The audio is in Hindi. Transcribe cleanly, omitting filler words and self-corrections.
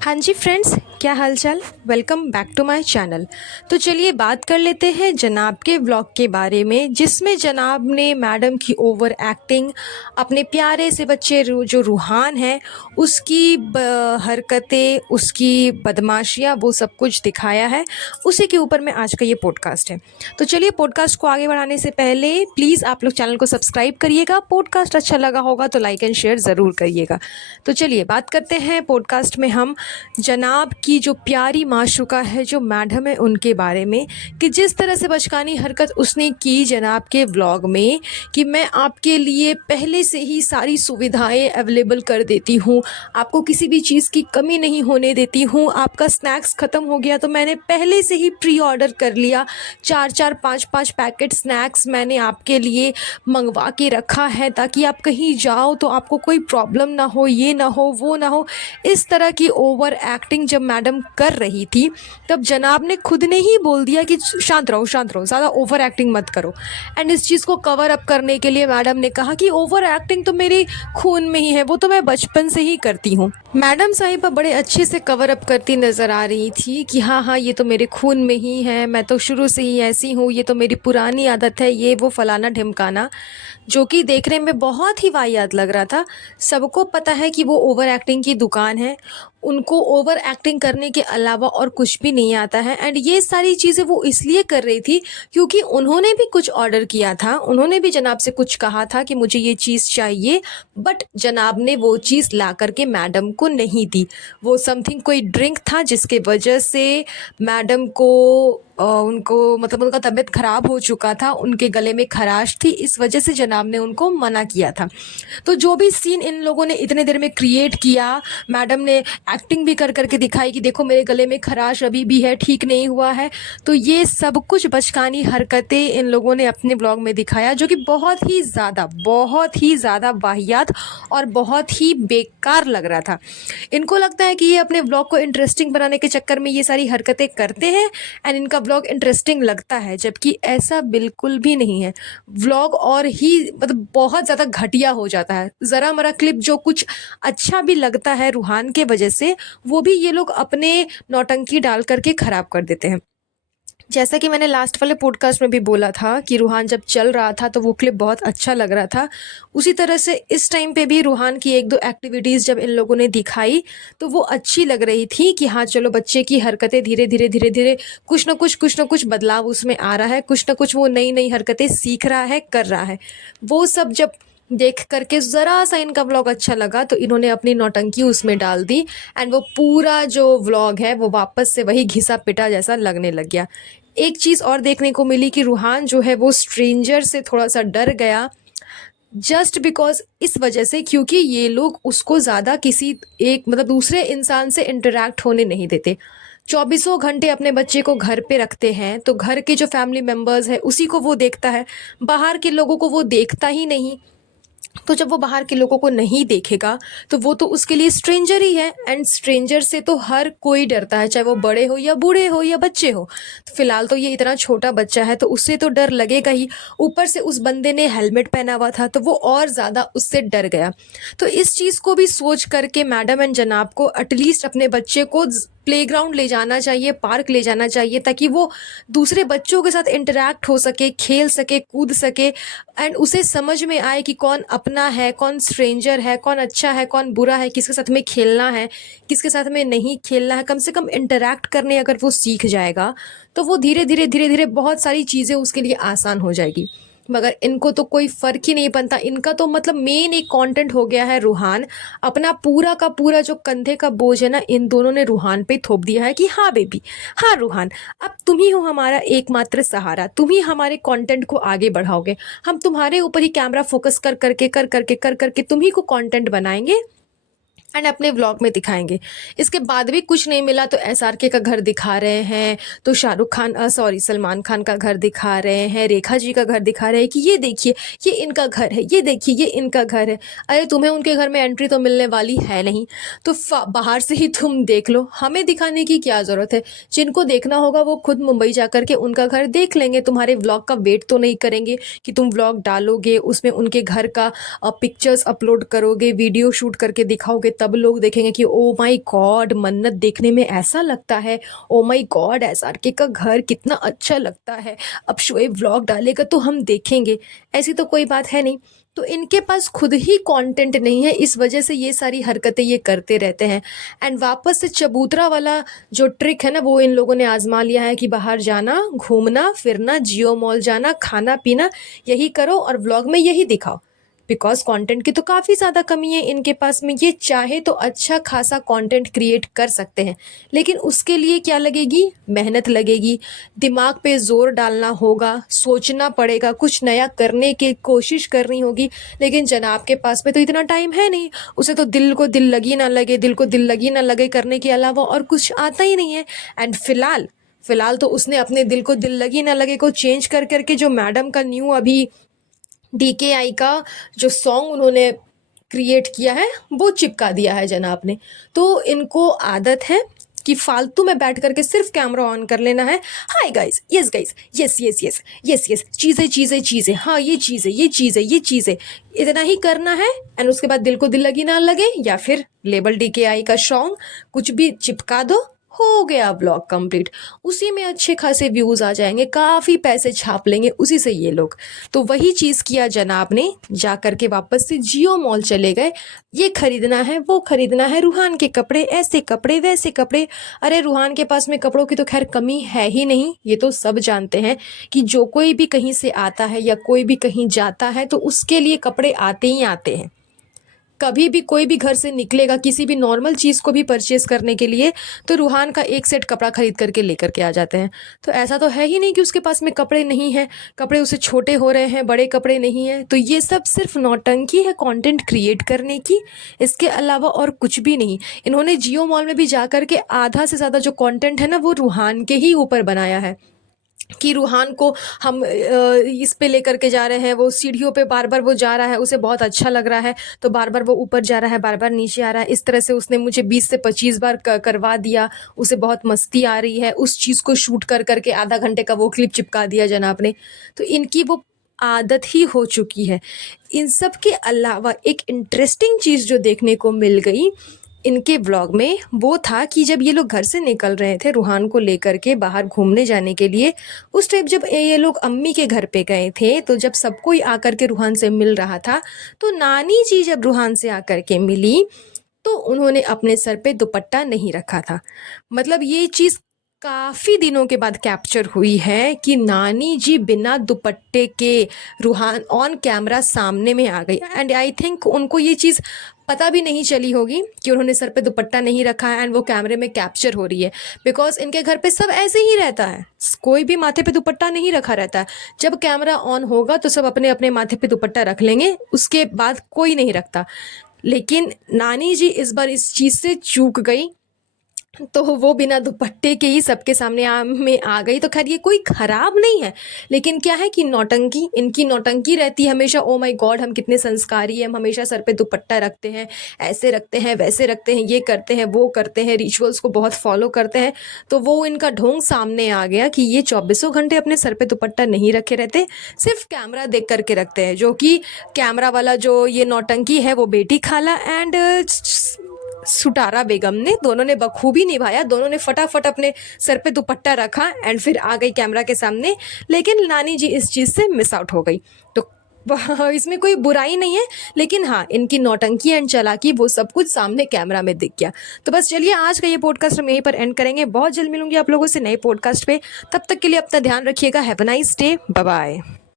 हाँ जी फ्रेंड्स, क्या हालचाल। Welcome back to my channel. तो चलिए बात कर लेते हैं जनाब के व्लॉग के बारे में, जिसमें जनाब ने मैडम की ओवर एक्टिंग, अपने प्यारे से बच्चे जो रूहान है उसकी हरकतें, उसकी बदमाशियाँ, वो सब कुछ दिखाया है। उसी के ऊपर में आज का ये पॉडकास्ट है। तो चलिए पॉडकास्ट को आगे बढ़ाने से पहले प्लीज़ आप लोग चैनल को सब्सक्राइब करिएगा। पॉडकास्ट अच्छा लगा होगा तो लाइक एंड शेयर ज़रूर करिएगा। तो चलिए बात करते हैं पॉडकास्ट में हम जनाब की जो प्यारी माशूका है, जो मैडम है, उनके बारे में, कि जिस तरह से बचकानी हरकत उसने की जनाब के व्लॉग में कि मैं आपके लिए पहले से ही सारी सुविधाएं अवेलेबल कर देती हूँ, आपको किसी भी चीज़ की कमी नहीं होने देती हूँ। आपका स्नैक्स ख़त्म हो गया तो मैंने पहले से ही प्री ऑर्डर कर लिया, 4-4 5-5 पैकेट स्नैक्स मैंने आपके लिए मंगवा के रखा है ताकि आप कहीं जाओ तो आपको कोई प्रॉब्लम ना हो, ये ना हो, वो ना हो। इस तरह की ओवर एक्टिंग जब मैडम कर रही थी तब जनाब ने खुद ने ही बोल दिया कि शांत रहो, शांत रहो, ज़्यादा ओवर एक्टिंग मत करो। एंड इस चीज़ को कवर अप करने के लिए मैडम ने कहा कि ओवर एक्टिंग तो मेरे खून में ही है, वो तो मैं बचपन से ही करती हूँ। मैडम साहिबा बड़े अच्छे से कवर अप करती नज़र आ रही थी कि हाँ हाँ, ये तो मेरे खून में ही है, मैं तो शुरू से ही ऐसी हूँ, ये तो मेरी पुरानी आदत है, ये वो फलाना ढिमकाना, जो कि देखने में बहुत ही वाहियात लग रहा था। सबको पता है कि वो ओवर एक्टिंग की दुकान है, उनको ओवर एक्टिंग करने के अलावा और कुछ भी नहीं आता है। एंड ये सारी चीज़ें वो इसलिए कर रही थी क्योंकि उन्होंने भी कुछ ऑर्डर किया था, उन्होंने भी जनाब से कुछ कहा था कि मुझे ये चीज़ चाहिए, बट जनाब ने वो चीज़ ला करके मैडम को नहीं दी। वो समथिंग कोई ड्रिंक था जिसके वजह से मैडम को उनको मतलब उनका तबीयत ख़राब हो चुका था, उनके गले में खराश थी, इस वजह से जनाब ने उनको मना किया था। तो जो भी सीन इन लोगों ने इतने देर में क्रिएट किया, मैडम ने एक्टिंग भी कर करके दिखाई कि देखो मेरे गले में खराश अभी भी है, ठीक नहीं हुआ है। तो ये सब कुछ बचकानी हरकतें इन लोगों ने अपने ब्लॉग में दिखाया, जो कि बहुत ही ज़्यादा वाहियात और बहुत ही बेकार लग रहा था। इनको लगता है कि ये अपने ब्लॉग को इंटरेस्टिंग बनाने के चक्कर में ये सारी हरकतें करते हैं एंड इनका व्लॉग इंटरेस्टिंग लगता है, जबकि ऐसा बिल्कुल भी नहीं है। व्लॉग और ही मतलब बहुत ज़्यादा घटिया हो जाता है। ज़रा मरा क्लिप जो कुछ अच्छा भी लगता है रूहान के वजह से, वो भी ये लोग अपने नौटंकी डाल करके ख़राब कर देते हैं। जैसा कि मैंने लास्ट वाले पॉडकास्ट में भी बोला था कि रूहान जब चल रहा था तो वो क्लिप बहुत अच्छा लग रहा था, उसी तरह से इस टाइम पे भी रूहान की एक दो एक्टिविटीज़ जब इन लोगों ने दिखाई तो वो अच्छी लग रही थी कि हाँ चलो, बच्चे की हरकतें धीरे धीरे कुछ ना कुछ बदलाव उसमें आ रहा है, कुछ ना कुछ वो नई नई हरकतें सीख रहा है, कर रहा है। वो सब जब देख करके ज़रा सा इनका व्लॉग अच्छा लगा तो इन्होंने अपनी नौटंकी उसमें डाल दी एंड वो पूरा जो व्लॉग है वो वापस से वही घिसा पिटा जैसा लगने लग गया। एक चीज़ और देखने को मिली कि रूहान जो है वो स्ट्रेंजर से थोड़ा सा डर गया, जस्ट बिकॉज इस वजह से क्योंकि ये लोग उसको ज़्यादा किसी एक मतलब दूसरे इंसान से इंटरेक्ट होने नहीं देते। चौबीसों घंटे अपने बच्चे को घर पे रखते हैं तो घर के जो फैमिली मेम्बर्स है उसी को वो देखता है, बाहर के लोगों को वो देखता ही नहीं। तो जब वो बाहर के लोगों को नहीं देखेगा तो वो तो उसके लिए स्ट्रेंजर ही है, एंड स्ट्रेंजर से तो हर कोई डरता है, चाहे वो बड़े हो या बूढ़े हो या बच्चे हो। तो फिलहाल तो ये इतना छोटा बच्चा है तो उससे तो डर लगेगा ही, ऊपर से उस बंदे ने हेलमेट पहना हुआ था तो वो और ज़्यादा उससे डर गया। तो इस चीज़ को भी सोच करके मैडम एंड जनाब को एटलीस्ट अपने बच्चे को प्लेग्राउंड ले जाना चाहिए, पार्क ले जाना चाहिए, ताकि वो दूसरे बच्चों के साथ इंटरेक्ट हो सके, खेल सके, कूद सके, एंड उसे समझ में आए कि कौन अपना है, कौन स्ट्रेंजर है, कौन अच्छा है, कौन बुरा है, किसके साथ में खेलना है, किसके साथ में नहीं खेलना है। कम से कम इंटरेक्ट करने अगर वो सीख जाएगा तो वो धीरे धीरे बहुत सारी चीज़ें उसके लिए आसान हो जाएगी। मगर इनको तो कोई फ़र्क ही नहीं बनता, इनका तो मतलब मेन एक कंटेंट हो गया है रूहान। अपना पूरा का पूरा जो कंधे का बोझ है ना, इन दोनों ने रूहान पे थोप दिया है कि हाँ बेबी, हाँ रूहान, अब तुम ही हो हमारा एकमात्र सहारा, तुम ही हमारे कंटेंट को आगे बढ़ाओगे, हम तुम्हारे ऊपर ही कैमरा फोकस कर करके तुम ही को कंटेंट बनाएंगे एंड अपने व्लॉग में दिखाएंगे। इसके बाद भी कुछ नहीं मिला तो एसआरके का घर दिखा रहे हैं, तो शाहरुख खान सलमान खान का घर दिखा रहे हैं, रेखा जी का घर दिखा रहे हैं कि ये देखिए ये इनका घर है, ये देखिए ये इनका घर है। अरे तुम्हें उनके घर में एंट्री तो मिलने वाली है नहीं, तो बाहर से ही तुम देख लो, हमें दिखाने की क्या ज़रूरत है। जिनको देखना होगा वो खुद मुंबई जा कर के उनका घर देख लेंगे, तुम्हारे व्लॉग का वेट तो नहीं करेंगे कि तुम व्लॉग डालोगे उसमें उनके घर का पिक्चर्स अपलोड करोगे, वीडियो शूट करके दिखाओगे तब लोग देखेंगे कि ओ माय गॉड, मन्नत देखने में ऐसा लगता है, ओ माय गॉड एसआरके का घर कितना अच्छा लगता है, अब शोएब व्लॉग डालेगा तो हम देखेंगे। ऐसी तो कोई बात है नहीं। तो इनके पास खुद ही कंटेंट नहीं है, इस वजह से ये सारी हरकतें ये करते रहते हैं। एंड वापस से चबूतरा वाला जो ट्रिक है ना, वो इन लोगों ने आजमा लिया है कि बाहर जाना, घूमना फिरना, जियो मॉल जाना, खाना पीना, यही करो और व्लॉग में यही दिखाओ। बिकॉज कंटेंट की तो काफ़ी ज़्यादा कमी है इनके पास में। ये चाहे तो अच्छा खासा कंटेंट क्रिएट कर सकते हैं, लेकिन उसके लिए क्या लगेगी? मेहनत लगेगी, दिमाग पे जोर डालना होगा, सोचना पड़ेगा, कुछ नया करने की कोशिश करनी होगी। लेकिन जनाब के पास में तो इतना टाइम है नहीं, उसे तो दिल को दिल लगी ना लगे, दिल को दिल लगी ना लगे करने के अलावा और कुछ आता ही नहीं है। एंड फिलहाल तो उसने अपने दिल को दिल लगी ना लगे को चेंज कर करके जो मैडम का न्यू अभी DKI का जो सॉन्ग उन्होंने क्रिएट किया है वो चिपका दिया है जनाब ने। तो इनको आदत है कि फालतू में बैठ करके सिर्फ कैमरा ऑन कर लेना है। Hi guys, yes guys, yes yes yes yes yes, चीज़ें चीज़ें चीज़ें, हाँ ये चीज़ें ये चीज़ें ये चीज़ें, इतना ही करना है। एंड उसके बाद दिल को दिल लगी ना लगे, या फिर लेबल DKI का सॉन्ग कुछ भी चिपका दो, हो गया ब्लॉग कंप्लीट। उसी में अच्छे खासे व्यूज़ आ जाएंगे, काफ़ी पैसे छाप लेंगे उसी से ये लोग। तो वही चीज़ किया जनाब ने, जा कर के वापस से जियो मॉल चले गए। ये खरीदना है, वो खरीदना है, रूहान के कपड़े, ऐसे कपड़े वैसे कपड़े। अरे रूहान के पास में कपड़ों की तो खैर कमी है ही नहीं, ये तो सब जानते हैं कि जो कोई भी कहीं से आता है या कोई भी कहीं जाता है तो उसके लिए कपड़े आते ही आते हैं। कभी भी कोई भी घर से निकलेगा किसी भी नॉर्मल चीज़ को भी परचेस करने के लिए, तो रूहान का एक सेट कपड़ा खरीद करके लेकर के आ जाते हैं। तो ऐसा तो है ही नहीं कि उसके पास में कपड़े नहीं हैं, कपड़े उसे छोटे हो रहे हैं, बड़े कपड़े नहीं हैं। तो ये सब सिर्फ नौटंकी है कंटेंट क्रिएट करने की, इसके अलावा और कुछ भी नहीं। इन्होंने जियो मॉल में भी जा कर के आधा से ज़्यादा जो कॉन्टेंट है ना, वो रूहान के ही ऊपर बनाया है कि रूहान को हम इस पे लेकर के जा रहे हैं, वो सीढ़ियों पे बार बार वो जा रहा है, उसे बहुत अच्छा लग रहा है, तो बार बार वो ऊपर जा रहा है, बार बार नीचे आ रहा है। इस तरह से उसने मुझे 20 से 25 बार करवा दिया, उसे बहुत मस्ती आ रही है, उस चीज़ को शूट कर करके आधा घंटे का वो क्लिप चिपका दिया जनाब ने। तो इनकी वो आदत ही हो चुकी है। इन सब के अलावा एक इंटरेस्टिंग चीज़ जो देखने को मिल गई इनके व्लॉग में, वो था कि जब ये लोग घर से निकल रहे थे रूहान को लेकर के बाहर घूमने जाने के लिए, उस टाइम जब ये लोग अम्मी के घर पे गए थे, तो जब सब कोई आकर के रूहान से मिल रहा था, तो नानी जी जब रूहान से आकर के मिली तो उन्होंने अपने सर पे दुपट्टा नहीं रखा था। मतलब ये चीज़ काफ़ी दिनों के बाद कैप्चर हुई है कि नानी जी बिना दुपट्टे के रूहान ऑन कैमरा सामने में आ गई। एंड आई थिंक उनको ये चीज़ पता भी नहीं चली होगी कि उन्होंने सर पे दुपट्टा नहीं रखा है, एंड वो कैमरे में कैप्चर हो रही है। बिकॉज इनके घर पे सब ऐसे ही रहता है, कोई भी माथे पे दुपट्टा नहीं रखा रहता है। जब कैमरा ऑन होगा तो सब अपने अपने माथे पे दुपट्टा रख लेंगे, उसके बाद कोई नहीं रखता। लेकिन नानी जी इस बार इस चीज़ से चूक गई, तो वो बिना दुपट्टे के ही सबके सामने में आ गई। तो खैर ये कोई ख़राब नहीं है, लेकिन क्या है कि नौटंकी, इनकी नौटंकी रहती है हमेशा। ओ माय गॉड, हम कितने संस्कारी हैं, हम हमेशा सर पे दुपट्टा रखते हैं, ऐसे रखते हैं, वैसे रखते हैं, ये करते हैं, वो करते हैं, रिचुअल्स को बहुत फॉलो करते हैं। तो वो इनका ढोंग सामने आ गया कि ये 24 घंटे अपने सर पे दुपट्टा नहीं रखे रहते, सिर्फ कैमरा देख करके रखते हैं। जो कि कैमरा वाला जो ये नौटंकी है वो बेटी खाला एंड सुटारा बेगम ने, दोनों ने बखूबी निभाया। दोनों ने फटाफट अपने सर पे दुपट्टा रखा एंड फिर आ गई कैमरा के सामने। लेकिन नानी जी इस चीज़ से मिस आउट हो गई। तो इसमें कोई बुराई नहीं है, लेकिन हाँ, इनकी नौटंकी एंड चालाकी वो सब कुछ सामने कैमरा में दिख गया। तो बस चलिए, आज का ये पॉडकास्ट हम यहीं पर एंड करेंगे। बहुत जल्द मिलूंगी आप लोगों से नए पॉडकास्ट पे। तब तक के लिए अपना ध्यान रखिएगा। Have a nice day, bye bye.